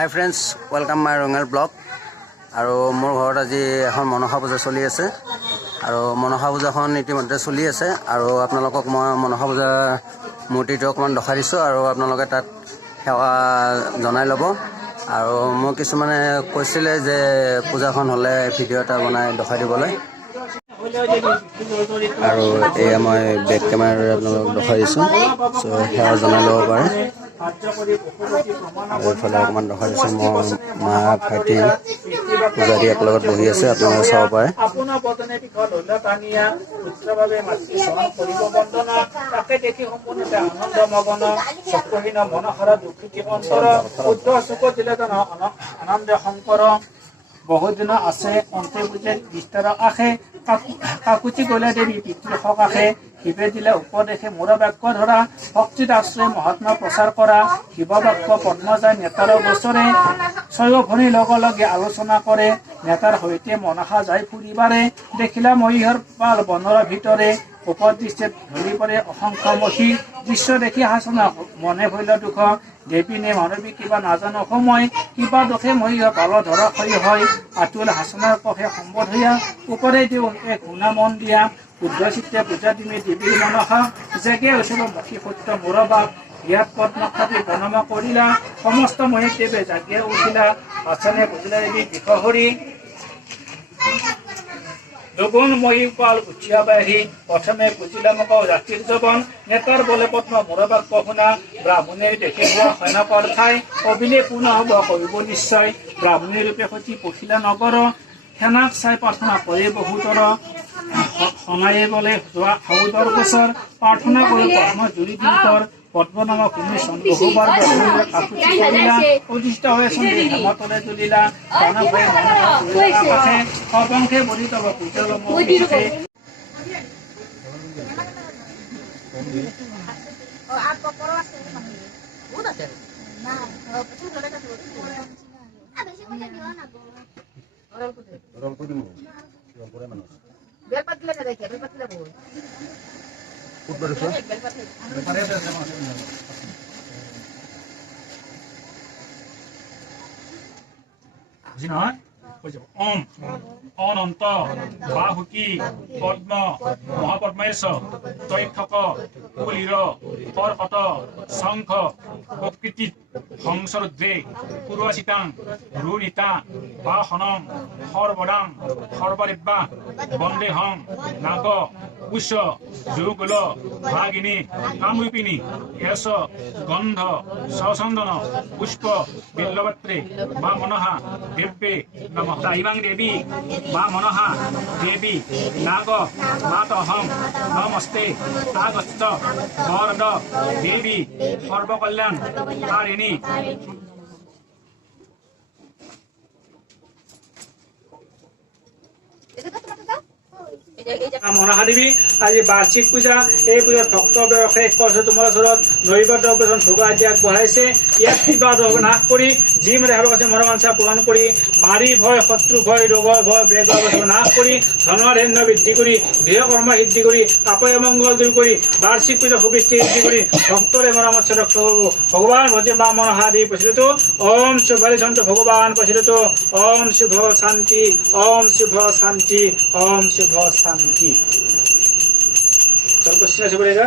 হাই friends, welcome মাই ৰঙাল blog. আৰু মোৰ ঘৰত আজি এখন মনসা পূজা চলি আছে আৰু মনসা পূজাখন ইতিমধ্যে চলি আছে আৰু আপোনালোকক মই মনসা পূজা মূৰ্তিটো অকণমান দেখাই দিছোঁ আৰু আপোনালোকে তাত সেৱা জনাই ল'ব। আৰু মোক কিছুমানে কৈছিলে যে পূজাখন হ'লে ভিডিঅ' এটা বনাই দেখাই দিবলৈ, আৰু এয়া মই বেক কেমেৰাৰে আপোনালোকক দেখাই দিছোঁ। চ' সেৱা জনাই ল'ব পাৰে। আৰু এইফালে অকণমান দেখাই দিছোঁ, মই মা ভাইটি পূজাৰী একেলগত বহি আছে, আপোনালোকে চাব পাৰে। বহুত দিন আছে অন্তে বুজে বিস্তাৰ আশে কাকুতি গলে দেৱী পিতৃশক আশে শিৱে দিলে উপদেশে মূৰ বাক্য ধৰা ভক্তিত আশ্ৰয় মহাত্মা প্ৰচাৰ কৰা শিৱ বাক্য পদ্মজাই নেতাৰ গোচৰে ছয় ভনী লগে লগে আলোচনা কৰে নেতাৰ সৈতে মনসা যায় ফুৰিবাৰে দেখিলা মহীহৰ পাল বনৰ ভিতৰে উপদৃষ্টে ধৰি পৰে অসংখ্য মহী দৃশ্য দেখি হাসনা মনে ভৈল দুখ দেৱী নে মানৱী কিবা নাজানো সময় কিবা দোষে মহীহ পাল ধৰা হৈ হয় আতুল হাসনাৰ পথে সম্বোধ হইয়া উপৰে দিওঁ এক শুনা মন দিয়া শুদ্ধ চিত্তে পূজা দিমে দেৱীৰ মনসা জেগে উঠিব মখী সত্য মূৰবাক ইয়াত পদ্মখাপি প্ৰণাম কৰিলা সমস্ত মহে দেৱে জাগিয়ে উঠিলা হাসনে বুজিলা দেৱী দিশহৰি দুগুণ মহী পাল উঠিয়া বাঢ়ি প্ৰথমে বুজিলা মোক ৰাতিৰ জবন নেতাৰ বলে পদ্ম মূৰবাক পহুনা ব্ৰাহ্মণে দেখি হোৱা সৈনাপৰ ঠাই অবিলে পূৰ্ণ হ'ব কৰিব নিশ্চয় ব্ৰাহ্মণী ৰূপে সতী পঠিলা নগৰ সেনাক চাই প্ৰাৰ্থনা কৰে বহুতৰ সনায়ে বলে যোৱা সৌদৰ গোচৰ প্ৰাৰ্থনা কৰি পদ্ম জুৰি দিনতৰ পদ্মনাম ভূমি বহুবাৰ কাকুতি কৰিলা অধিষ্ঠ হৈ চন্দ্ৰী হেমতলে তুলিলা প্ৰাণ ভয়ে মনসা সবংশে বলি তব পূজল মুখে ওম অনন্ত বাহুকি পদ্ম মহাপদ্মেশ তৈথক কুলির কর্কট শঙ্খ প্রকৃতিত হংসরুদ্রে পূর্বচিতাং রুণিতা বাহনং সর্বদাং সর্বদেব্যা বন্দেহং নাগ পুষ্য যুগুল ভাগিনী কামরূপিণী এস গন্ধ সচন্দন পুষ্প বিল্লপত্রে মা মনসা দেব্যে নমঃ ইমাং দেবী মা মনসা দেবী নাগ মাতহং নমস্তে আগস্ত বরদ দেবী সর্বকল্যাণ তারিণী মনসা দেৱী আজি বাৰ্ষিক পূজা এই পূজাত ভক্ত শেষ কৰিছে তোমাৰ ওচৰত নৈবদ্য অপৰেচন ভোগ আদি আগবঢ়াইছে ইয়াত কিবা নাশ কৰি যি মানে হেৰুৱা আছে মনোবাঞ্ছা পূৰণ কৰি মাৰি ভয় শত্ৰু ভয় ৰোগৰ ভয় বেগৰ নাশ কৰি ধনৰ ধন্য বৃদ্ধি কৰি গৃহকৰ্ম সিদ্ধি কৰি আপয় মংগল দূৰ কৰি বাৰ্ষিক পূজা সুবৃদ্ধি সিদ্ধি কৰি ভক্তৰে মনোবাঞ্ছা ৰক্ষ ভগৱান ভজে মা মনসা দেৱী প্ৰচলিত ওম শুভ সন্ত ভগৱান প্ৰচলিত ওম শুভ শান্তি ওম শুভ শান্তি ওম শুভ শান্তি ಸ್ವಲ್ಪ ಶಿರಸಿ ಬರೆಯಗ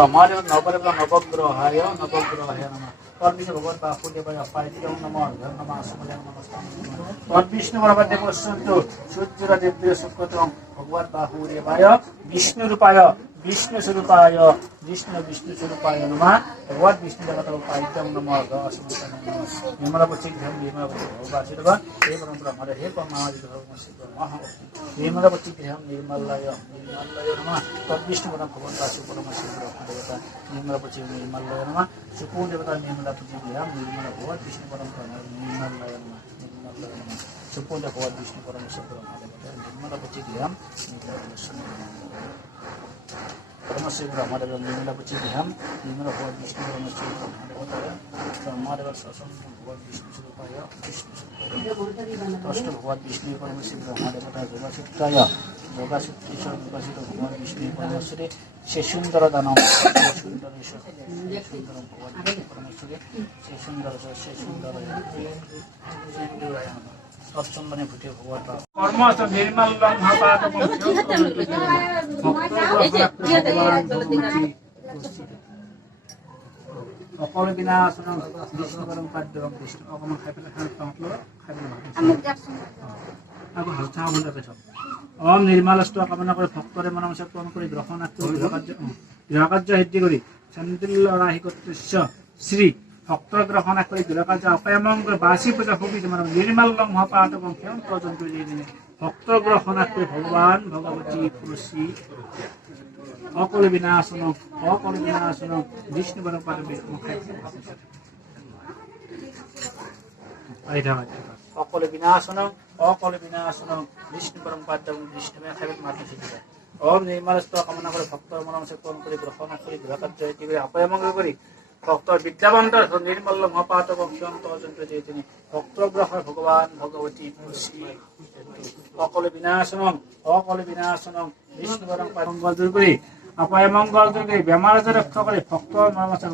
ಹಮಾरे नवग्रहाय नमः परमेश्वर भगवान बासुदेवाय पार्थिवं नमः हर नमः समले नमः विष्णु बलभद्र पश्यन्तु सूर्य देव्य सुकृतं भगवान बासुदेवाय विष्णु रूपाय विष्णु स्वरूपाय विष्णु स्वरूपाय नमः भगवान विष्णु देवता पार्थिवं नमः निर्मला पचिक ध्यान निर्मला पचिक भगवान हे परम हमारे हे परमादि धर्म सिद्ध महा निर्मला पचिक ध्यान निर्मलाय नमः विष्णु भगवान बासु परम सिद्ध देवता निर्मला पचिक निर्मलाय नमः सुपूर्ण देवता निर्मला पचिक ध्यान निर्मला भगवान विष्णु परम निर्मलाय नमः सुपूर्ण भगवान विष्णु परम सिद्ध निर्मला पचिक ध्यान परमशिव हमारे निर्मला पची हम निर्मला भगवान विष्णु परमेश्वर हमारे शासन भगवान विष्णु स्वरूपाय विष्णु अष्ट भगवान विष्णु परमेश्वर हमारे बता যোগাসূত্রেশ্বর নির্বাচিত ভগবান বিষ্ণু পরমেশ্বরে সে সুন্দর দানব সুন্দর সুন্দর ভগবান বিষ্ণু পরমেশ্বরে সে সুন্দর সৎসম্মানে ভূতে ভগবান কর্ম নির্মল মহাপাত অকল বিনাশনম বিষ্ণু পরম পাদ্যম বিষ্ণু অকমান খাই পেলাই খাই আকৌ হালচা বন্ধ পেছ ওম নিৰ্মালস্তু কামনা কৰি ভক্তৰে মনমসে পূৰণ কৰি গ্ৰহণ কৰি গৃহকাৰ্য সিদ্ধি কৰি চন্দিল্লৰাহিকতস্য শ্ৰী ভক্তৰ গ্ৰহণ কৰি গৃহকাৰ্য অপয়মংগল বাসী পূজা ভূমি মানে নিৰ্মাল্য মহাপাতকম ক্ষন্ত জন্তু যিদিনে ভক্তৰ গ্ৰহণ কৰি ভগৱান ভগৱতী তুলসী অকল বিনাশন বিষ্ণু পৰম পাদ বিষ্ণু অকল বিনাশন বিষ্ণু পৰম পাদ বিষ্ণু খাই মাতি শিকিলে ওম নিৰ্মালস্তু কামনা কৰি ভক্তৰ মনমসে পূৰণ কৰি গ্ৰহণ কৰি গৃহকাৰ্য সিদ্ধি কৰি অপয়মংগল কৰি ভক্তৰ বিদ্যাৱন্ত নিৰ্মল মহাপাতক ক্ষন্ত জন্তু যিদিনে ভক্তৰ গ্ৰহণ ভগৱান ভগৱতী তুলসী অকল বিনাশন বিষ্ণু পৰম পাদ মংগল দূৰ কৰি অপায় মঙ্গল দুর্গে বেমার আজার রক্ষা করে ভক্তর মর্মাচার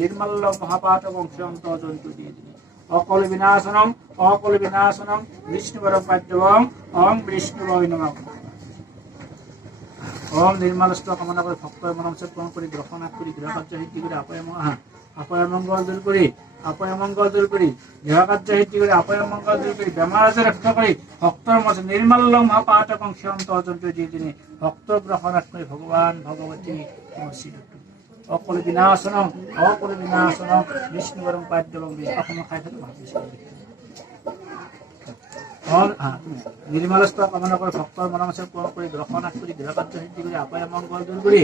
নির্মল্য মহাপাতক ক্ষন্ত জন্তু দিয়ে দিন অকল বিনাশনম বিষ্ণু পরম পাদ্যবং ওম বিষ্ণুবৈ নমঃ ওম নির্মলস্ত কামনা করে ভক্তর মর্মাচার পূরণ করে গ্রহণ করে গৃহকার্য সিদ্ধি করে অপায় মঙ্গল দূর করি গৃহকার্য সিদ্ধি করে অপায় মঙ্গল দূর করি বেমার আজার রক্ষা করে ভক্তর মধ্যে নির্মল্য মহাপাতক ক্ষন্ত জন্তু দিয়ে দিন ভক্ত গ্রহণ করে ভগবান ভগবতী তুলসী অকল বিনাশনম বিষ্ণু পরম পাদ্যবং বিষ্ণু খাই ফেলে নির্মলস্ত কামনা করে ভক্তর মনমসে পূরণ করে গ্রহণ করে গৃহকার্য সিদ্ধি করে অপায় মঙ্গল দূর করে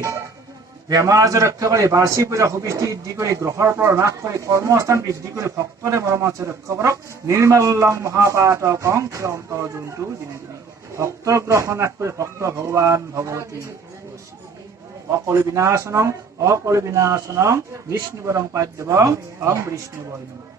বেমার আজার রক্ষা করে বার্ষিক পূজা সুবৃষ্টি বৃদ্ধি করে গ্রহর পর নাশ করে কর্মস্থান বৃদ্ধি করে ভক্তরে মর্মাচার রক্ষা করক নির্মল্যং মহাপাতকং ক্ষন্ত জন্তু দিনে দিনে ভক্ত গ্রহণ করে ভক্ত ভগবান ভগবতী অকল বিনাশনম বিষ্ণু পরম পাদ্যবং ওম বিষ্ণুবৈ নমঃ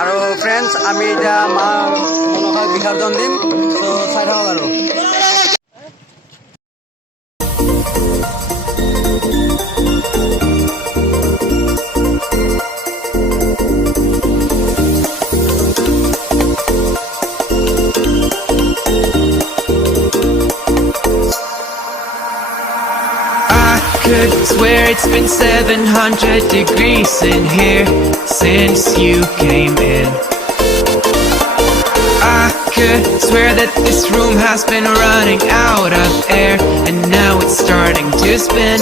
আৰু ফ্ৰেণ্ডছ আমি এতিয়া মা মনসাক বিসৰ্জন দিম, চ' চাই থাকক আৰু। Could swear it's been 700 degrees in here since you came in. I could swear that this room has been running out of air, and now it's starting to spin.